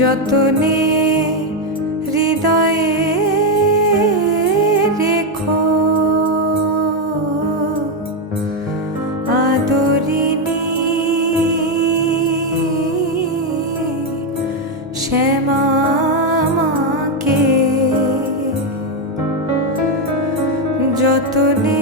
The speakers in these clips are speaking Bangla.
যতনে হৃদয়ে রেখো। আদরিনী শ্যামাকে যতনে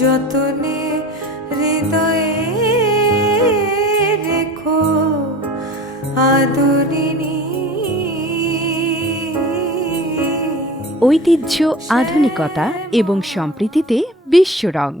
যতনে হৃদয়ে রেখো ঐতিহ্য আধুনিকতা এবং সম্প্রীতিতে বিশ্ব বিশ্বরং